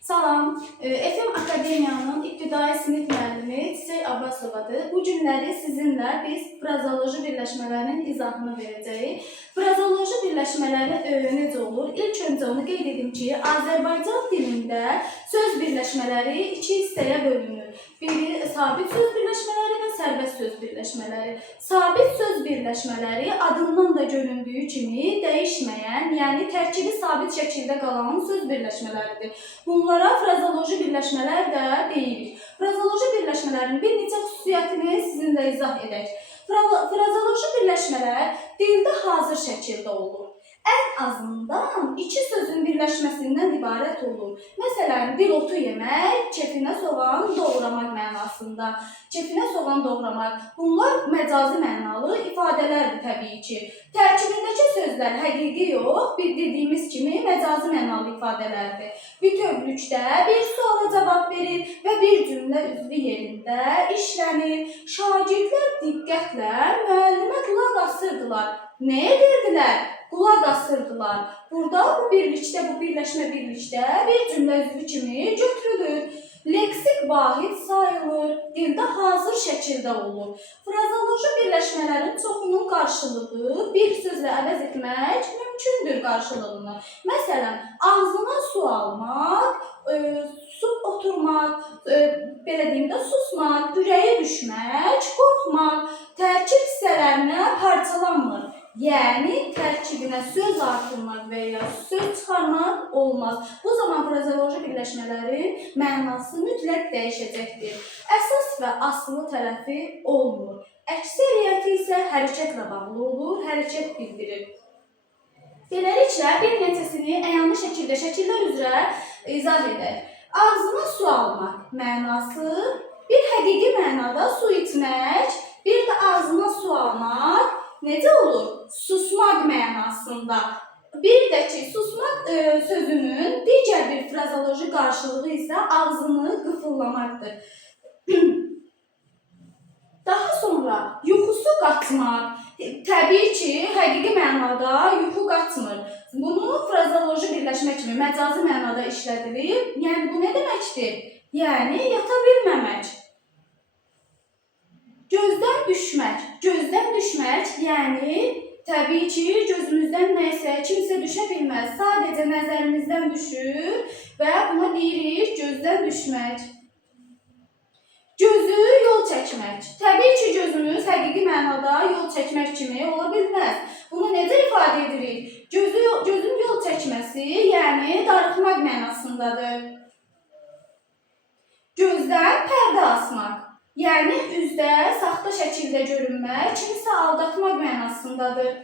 Salam, FM Akademiyanın ibtidai sinif müəllimi Çiçək Abbasovadır. Bu günləri sizinlə biz frazoloji birləşmələrinin izahını verəcəyik. Frazoloji birləşmələri necə olur? İlk öncə onu qeyd edim ki, Azərbaycan dilində söz birləşmələri iki hissəyə bölünür. Biri sabit söz birləşmələri və sərbəst söz birləşmələri. Sabit söz birləşmələri adından da göründüyü kimi dəyişməyən, yəni tərkibi sabit şəkildə qalan söz birləşmələridir. Bunlara frazoloji birləşmələr də deyilir. Frazoloji birləşmələrin bir neçə xüsusiyyətini sizinlə izah edək. Frazoloji birləşmələr dildə hazır şəkildə olur. Ən azından iki sözün birləşməsindən ibarət olur. Məsələn, dil otu yemək, kefinə soğan doğramaq mənasında. Kefinə soğan doğramaq. Bunlar məcazi mənalı ifadələrdir təbii ki. Tərkibindəki sözlər həqiqi yox, dediyimiz kimi məcazi mənalı ifadələrdir. Bütövlükdə bir suala cavab verir və bir cümlə üzvü yerində işlənir. Şagirdlər diqqətlə müəllimə qulaq asırdılar. Nə edirdilər? Qulaq asırdılar. Burada bu birlikdə, bu birləşmə birlikdə bir cümlə üzvü kimi götürülür. Leksik vahid sayılır, dildə hazır şəkildə olur. Frazoloji birləşmələrin çoxunun qarşılığı bir sözlə əvəz etmək mümkündür qarşılığını. Məsələn, ağzına su almaq, oturmaq, belə deyim də susmaq, ürəyə düşmək, qorxmaq, tərkib hissələrinə parçalanmır. Yəni, tərkibinə söz artırmaq və ya söz çıxarmaq olmaz. Bu zaman frazoloji birləşmələrin mənası mütləq dəyişəcəkdir. Əsas və asılı tərəfi olmur. Əksəriyyəti isə hərəkətlə bağlı olur, hərəkət bildirir. Beləliklə, bir neçəsini əyani şəkildə, şəkillər üzrə izah edək. Ağzına su almaq mənası, bir həqiqi mənada su içmək, bir də ağzına su almaq necə olur? Susmaq mənasında. Bir də ki, susmaq sözünün digər bir frazoloji qarşılığı isə ağzını qıfıllamaqdır. Daha sonra yuxusu qaçmaq. Təbii ki, həqiqi mənada yuxu qaçmır. Bunu frazoloji birləşmə kimi məcazi mənada işlədilir. Yəni, bu nə deməkdir? Yəni, yata bilməmək. Gözdən düşmək. Gözdən düşmək, yəni təbii ki, gözümüzdən nəsə, kimsə düşə bilməz. Sadəcə nəzərimizdən düşür və buna deyirik gözdən düşmək. Gözü yol çəkmək. Təbii ki, gözümüz həqiqi mənada yol çəkmək kimi ola bilməz. Bunu necə ifadə edirik? Gözün yol çəkməsi, yəni darıxmaq mənasındadır. Gözdən pərdə asmaq. Yəni, üzdə saxta şəkildə görünmək, kimisə aldatmaq mənasındadır.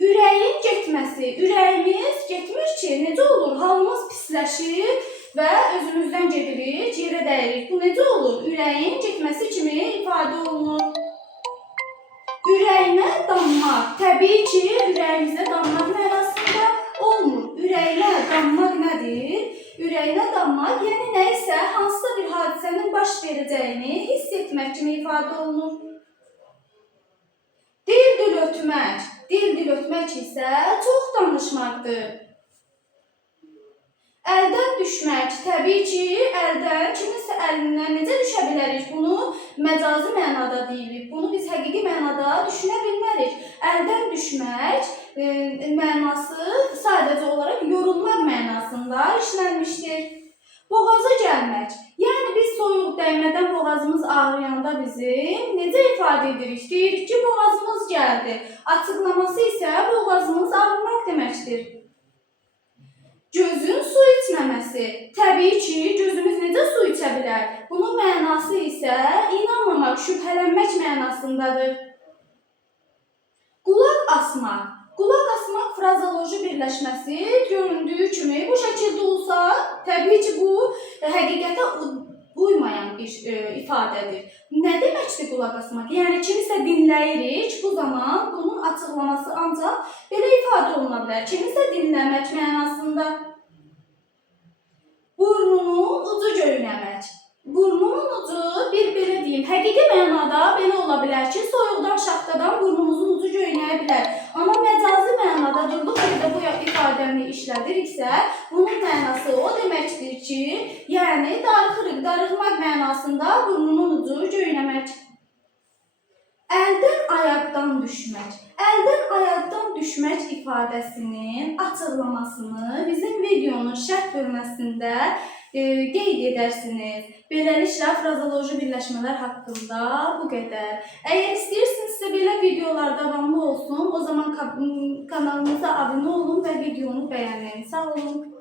Ürəyin getməsi. Ürəyimiz getmir ki, necə olur? Halımız pisləşir və özümüzdən gedirik, yerə dəyirik. Bu necə olur? Ürəyin getməsi kimi ifadə olunur. Ürəyinə dammaq. Təbii ki, ürəyimizə dammaq mənasında olmur. Ürəyinə dammaq nədir? Ürəyinə dammaq, yəni nəyisə, hansısa bir hadisənin baş verəcəyini hiss etmək kimi ifadə olunur. Dil-dil ötmək. Dil-dil ötmək isə çox danışmaqdır. Əldən düşmək. Təbii ki, əldən, kiminsə əlindən necə düşə bilərik? Bunu məcazi mənada deyilir. Bunu biz həqiqi mənada düşünə bilmərik. Əldən düşmək mənası sadəcə olaraq yorulmaq mənasında işlənmişdir. Boğaza gəlmək. Yəni, biz soyuq dəymədən boğazımız ağrıyanda bizim necə ifadə edirik? Deyirik ki, boğazımız gəldi. Açıqlaması isə boğazımız ağrımaq deməkdir. Gözün su içməməsi. Təbii ki, gözümüz necə su içə bilər? Bunun mənası isə inanmamaq, şübhələnmək mənasındadır. Qulaq asmaq. Qulaq asmaq frazoloji birləşməsi göründüyü kimi bu şəkildə olsa, təbii ki, bu həqiqətə uymayan bir ifadədir. Nə deməkdir qulaq asmaq? Yəni, kimisə dinləyirik, bu zaman bunun açıqlaması ancaq belə ifadə oluna bilər. Kimisə dinləmək mənasında. Burnunun ucu göynəmək. Burnunun ucu, belə deyim, həqiqi mənada belə ola bilər ki, soyuqdan, şaxtadan burnumuzun ucu göynəyə bilər. Amma məcazi mənada durduq yerdə bu ifadəni işlədiriksə, bunun mənası o deməkdir ki, yəni darıxırıq, darıxmaq mənasında burnunun ucu göynəmək. Əldən ayaqdan düşmək. Əldən ayaqdan düşmək ifadəsinin açıqlamasını bizim videonun şərh bölməsində qeyd edərsiniz. Beləliklə, frazoloji birləşmələr haqqında bu qədər. Əgər istəyirsinizsə belə videolar davamlı olsun, o zaman kanalımıza abunə olun və videonu bəyənin. Sağ olun.